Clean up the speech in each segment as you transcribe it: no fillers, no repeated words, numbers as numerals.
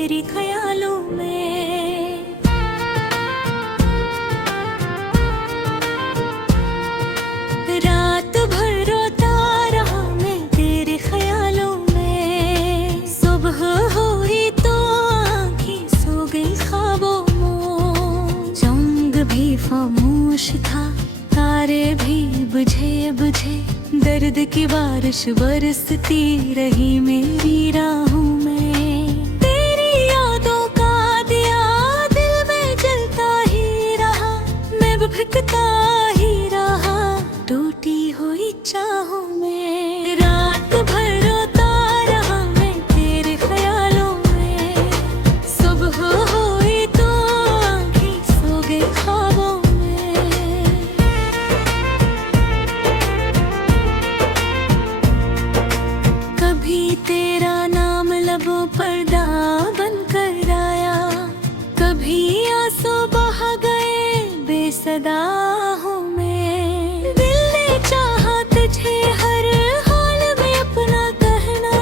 तेरी ख्यालों में। रात भर रोता रहा मैं तेरे ख्यालों में। सुबह हुई तो आँखें सो गई ख्वाबों में। चांद भी खामोश था, तारे भी बुझे बुझे। दर्द की बारिश बरसती रही मेरी राहों में। तेरी यादों का दिया दिल में जलता ही रहा। मैं भटकता ही रहा टूटी हुई चाहों में। रात भर रोता रहा मैं तेरे ख्यालों में। सुबह हुई तो आँखें सो गई ख्वाबों में। कभी तेरा नाम लबों पर दा बनकर आया, कभी आंसू बहा गए बेसदा हूँ मैं। दिल ने चाहा तुझे हर हाल में अपना कहना,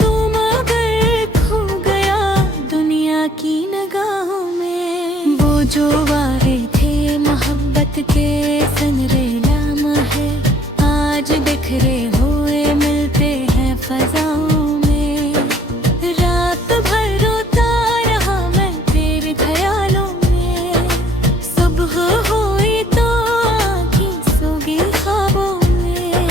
तू मगर खो गया दुनिया की निगाहों में। वो जो वारे थे मोहब्बत के सनरे लम्हे, आज बिखरे हुए मिलते हैं फजाओं में। रात भर रोता रहा मैं तेरे ख्यालों में। सुबह हुई तो आँखें सो गई ख्वाबों में।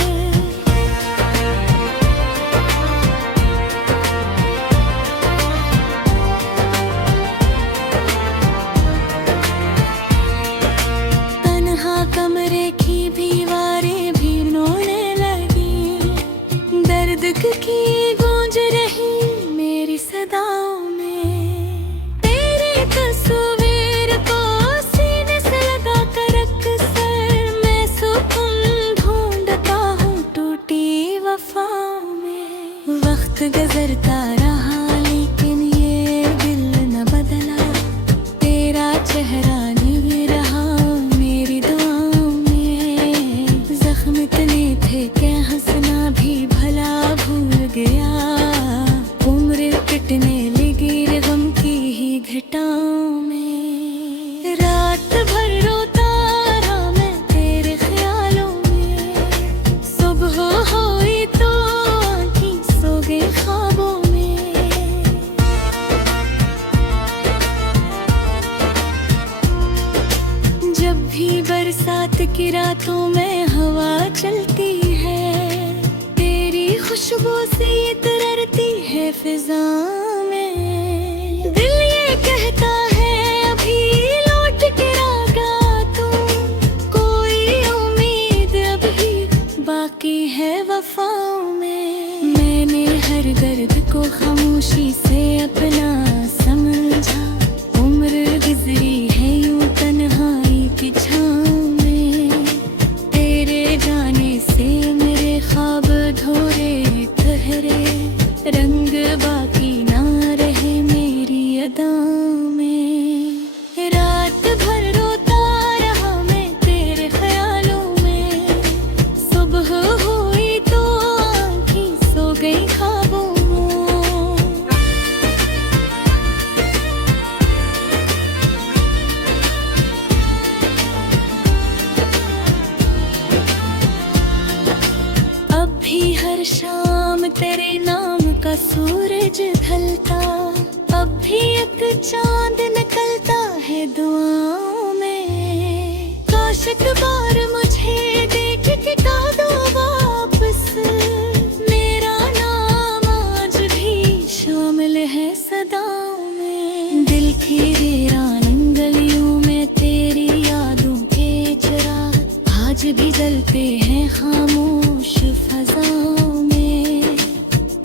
तन्हा कमरे की दीवारें भी रोने लगी। दर्द की गूंज रही मेरी सदाओं में। तेरी तस्वीर को सीने से लगा कर अक्सर मैं सुकून ढूंढता हूँ टूटी वफाओं में। वक्त गुजरता रहा लेकिन ये दिल न बदला। तेरा चेहरा नहीं रहा मेरी दुआओं में। जख्म इतने थे कि हंसना भी भला भूल गया। उम्र कटने लगी गम की ही घटाओं में। रात भर रोता रहा मैं तेरे ख्यालों में। सुबह हुई तो आँखें सो गई ख्वाबों में। जब भी बरसात की रातों में हवा चलती है, तेरी खुशबू से तरती है फिजा में। दिल ये कहता है अभी लौट के आगा तू। कोई उम्मीद अभी बाकी है वफाओं में। मैंने हर दर्द को खामोशी से अपना समझा। उम्र गुजरी है यूं तन्हाई की छाँव में। तेरे जाने से मेरे ख्वाब धोरे ठहरे। रंग बाकी ना रहे मेरी अदाओं में। रात भर रोता रहा मैं तेरे ख्यालों में। सुबह हुई तो आँखें सो गई ख्वाबों में। अब भी हर शाम तेरे नाम का सूरज ढलता। अब भी एक चांद निकलता है दुआओं में। काश एक बार मुझे देख के गा दो वापस। मेरा नाम आज भी शामिल है सदाओं में। दिल की वीरान गलियों में तेरी यादों के चिराग आज भी जलते हैं खामोश फजाओं में।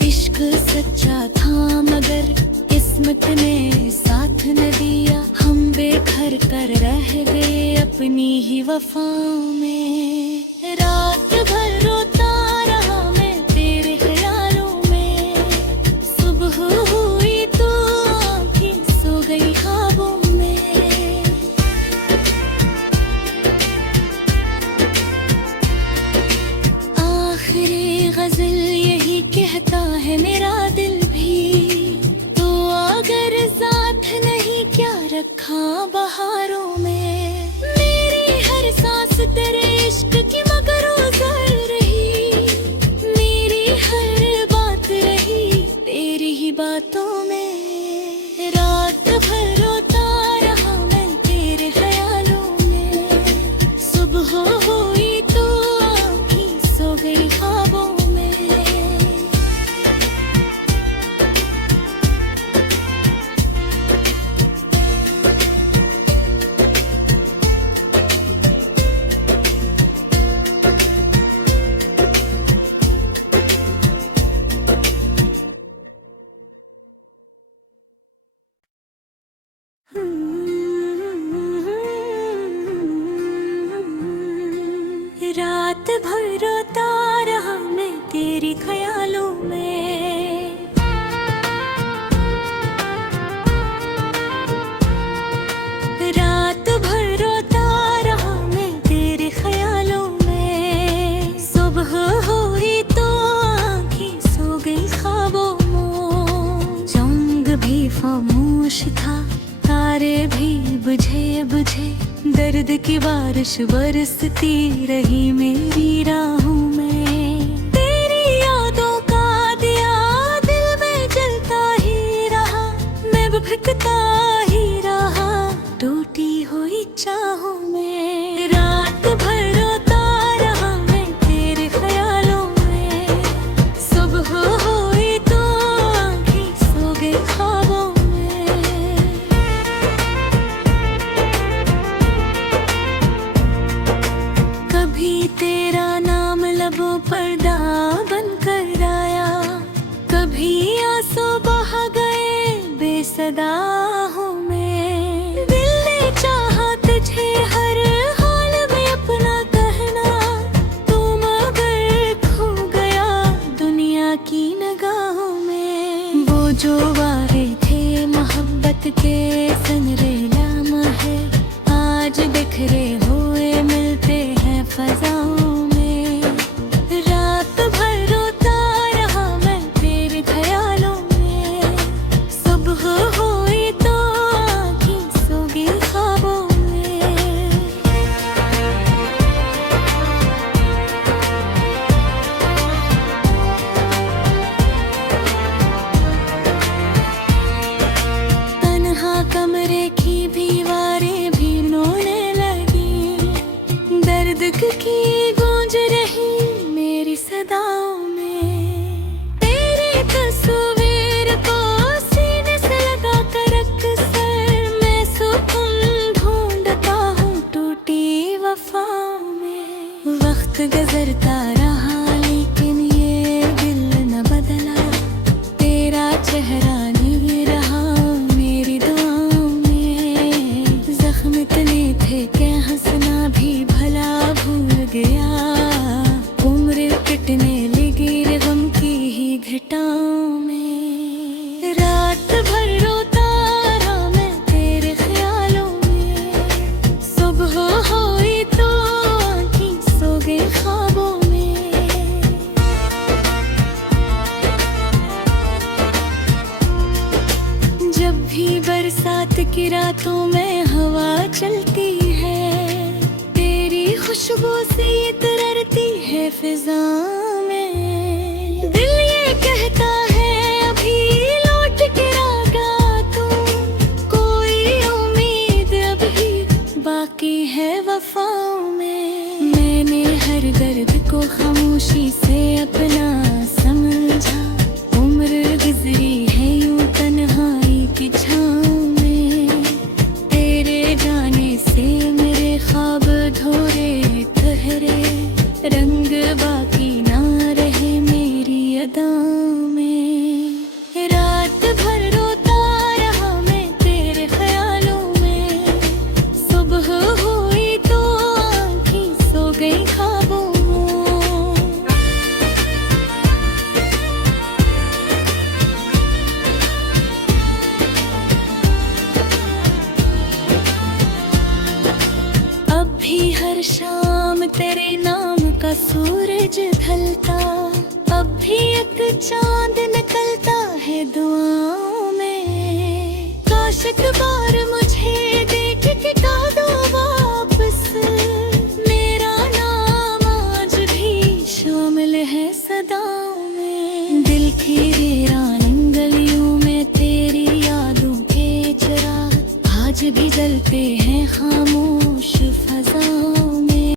इश्क सच्चा था मगर किस्मत ने साथ न दिया। हम बेघर कर रह गए अपनी ही वफाओं में। रात भर रोता रहा मैं तेरे ख्यालों में। सुबह हुई तो आँखें सो गई ख्वाबों में। गजल यही कहता है मेरा दिल भी। तो अगर भर रोता रहा मैं तेरी ख्यालों में। रात भर रोता रहा मैं तेरे ख्यालों में। सुबह हुई तो आँखें सो गई ख्वाबों में। रंग भी खामोश था, तारे भी बुझे बुझे, दर्द की बारिश बरसती रही मेरी राहों में। तेरी यादों का दिया दिल में जलता ही रहा, मैं भटकता ही रहा टूटी हुई चाहों में। रात भर रोता रहा मैं तेरे ख्यालों में। सुबह हुई तो आँखें सो गई ख्वाबों में। कभी तेरा नाम लबों पर दा बनकर आया, कभी आंसू बहा गए बेसदा हूँ मैं। दिल ने चाहा तुझे हर हाल में अपना कहना, तू मगर खो गया दुनिया की निगाहों में। वो जो वादे थे मोहब्बत के संगरेला है, आज बिखरे हुए मिलते हैं फजाओं में। रात भर रोता रहा मैं तेरे ख्यालों में। सुबह हुई तो आँखें सो गई ख्वाबों में। तन्हा कमरे की दीवारें भी रोने लगी, दर्द की गूंज रही मेरी सदाओं में। तेरी तस्वीर को सीने से लगा कर अक्सर मैं सुकून ढूंढता हूँ टूटी वफाओं में। वक्त गुजरता रहा लेकिन ये दिल न बदला, तेरा चेहरा नहीं रहा मेरी दुआओं में। जख्म इतने थे कि हंसना भी भला भूल गया, उम्र कटने लगी गम की ही घटाओं में। रात भर रोता रहा मैं तेरे ख्यालों में। सुबह हुई तो आँखें सो गई ख्वाबों में। जब भी बरसात की रातों में हवा चलती है, तेरी खुशबू से तरती है फिजा में। दिल ये कहता है अभी लौट के आगा तू, कोई उम्मीद अभी बाकी है वफाओं में। मैंने हर दर्द को खामोशी से अपना समझा, उम्र गुजरी है यूं तन्हाई की छाँव में। तेरे जाने से मेरे ख्वाब धोरे ठहरे, रंग बाकी ना रहे मेरी अदाओं में। रात भर रोता रहा मैं तेरे ख्यालों में। सुबह हुई तो आँखें सो गई ख्वाबों में। अब भी हर शाम तेरे नाम का सूरज ढलता, अब भी एक चांद निकलता